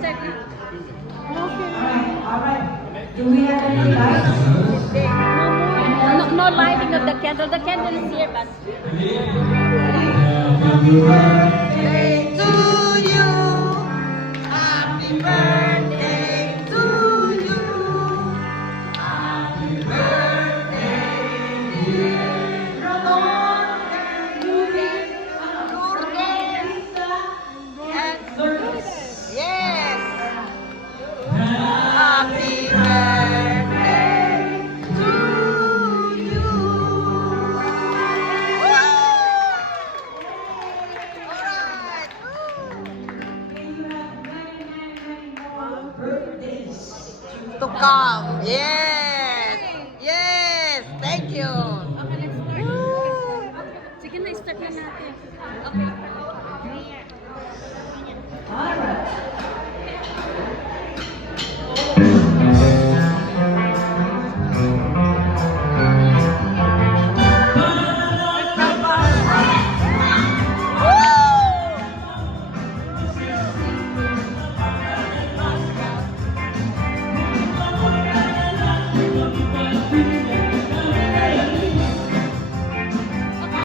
second. Alright. Do we have any lights? No lighting of the candle. The candle is here, but Happy birthday to you. Happy birthday to you. Happy birthday, dear Lourdes. Yes. Happy birthday to you. Alright. Birthdays to come. Yes. Yes. Thank you.